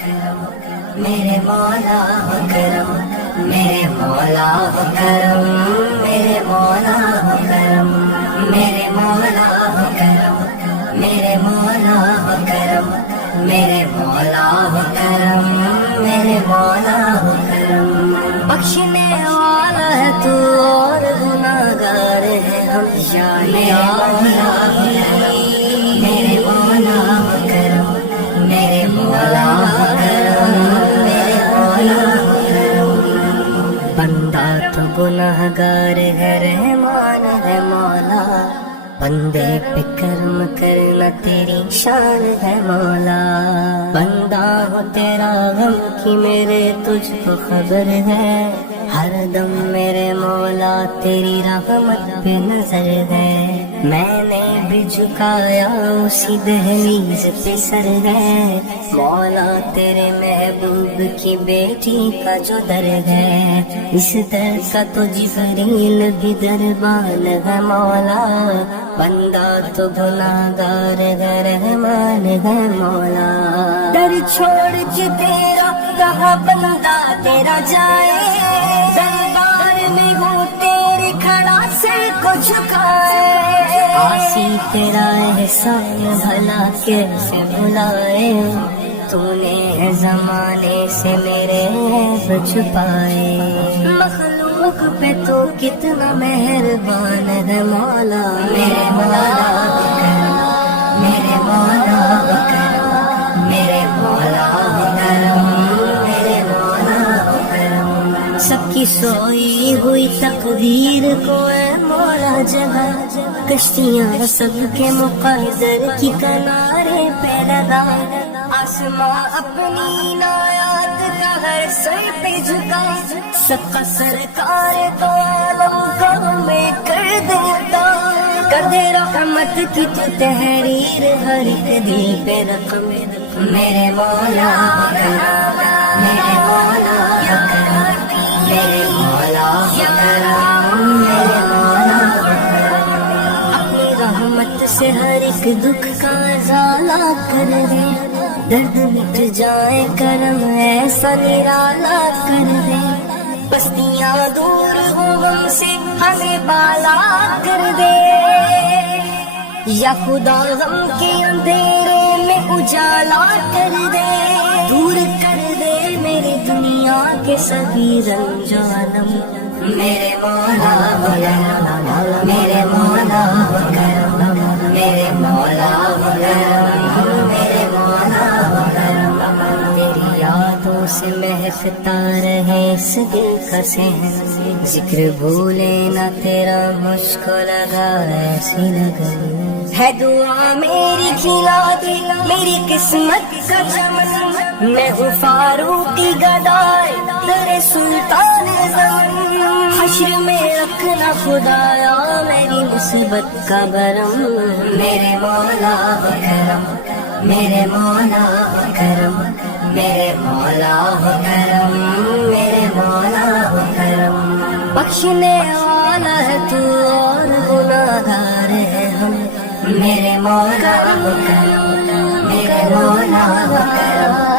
میرے مولا ہو کرم، میرے مولا ہو کرم، میرے مولا ہو کرم، میرے مولا ہو کرم، میرے مولا ہو کرم، میرے مولا ہو کرم، میرے مولا ہو کرم۔ بخشنے والا ہے تو اور گناہگار ہے ہم، میرے مولا ہو کرم، میرے مولا ہو کرم، میرے مولا ہو کرم، میرے مولا ہو کرم۔ بندہ تو گناہگار ہے، رحمان ہے مولا، بندے پہ کرم کرنا تیری شان ہے مولا۔ بندہ ہو تیرا غم کی میرے تجھ کو خبر ہے، ہر دم میرے مولا تیری رحمت پہ نظر ہے۔ میں نے بھی جھکایا اسی دہلیز پہ سر ہے، مولا تیرے محبوب کی بیٹی کا جو در ہے، اس در کا تو جبریل بھی دربان ہے مولا۔ بندہ تو گناہگار ہے، رحمان ہے مولا۔ در چھوڑ کے تیرا کہاں بندہ تیرا جائے، دربار میں ہوں تیرے کھڑا سر کو جھکائے۔ آسی تیرا احسان بھلا کیسے بھلائے، تو نے زمانے سے میرے عیب چھپائے۔ مخلوق پہ تو کتنا مہربان ہے مولا، میرے مولا ہو کرم، میرے مولا ہو کرم، میرے مولا ہو کرم، میرے مولا ہو کرم۔ سب کی سوئی ہوئی تقدیر کو اے مولا جگہ، کشتیاں سب کے مقدر کی کنارے پہ لگا، آسماں اپنی عنایات کا ہر سر پہ جھکا، سب کا سرکار تو عالم کو میں کر دیتا، کر دے رحمت کی تو تحریر ہر ایک دل پہ رقم۔ میرے مولا ہو کرم، میرے مولا ہو کرم، میرے مولا ہو کرم، میرے مولا ہو کرم۔ اپنی رحمت سے ہر ایک دکھ کا ازالہ کر دے، درد مٹ جائے کرم ایسا نرالا کر دے، بستیاں دور ہو غم سے ہمیں بالا کر دے، یا خدا غم کے اندھیرے میں اجالا کر دے، دور کر دے میری دنیا کے سبھی رنج و علم۔ میرے مولا ہو کرم، میرے مولا ہو کرم، میرے مولا ہو کرم، میرے مولا ہو کرم۔ تیری یادوں سے محکتا رہے اس دل کا صحن، ذکر بھولے نہ تیرا مجھ کو لگا ایسی لگن، ہے دعا میری کھلا دے میری قسمت کا چمن، میں ہوں فاروقی گدائے تیرے سلطان زمن، حشر میں رکھنا خدایا میری مصیبت کا برم۔ میرے مولا ہو کرم، میرے مولا ہو کرم، میرے مولا ہو کرم، میرے مولا ہو کرم۔ بخشنے والا ہے تو اور گناہگار ہے ہم، میرے مولا ہو کرم، میرے مولا ہو کرم۔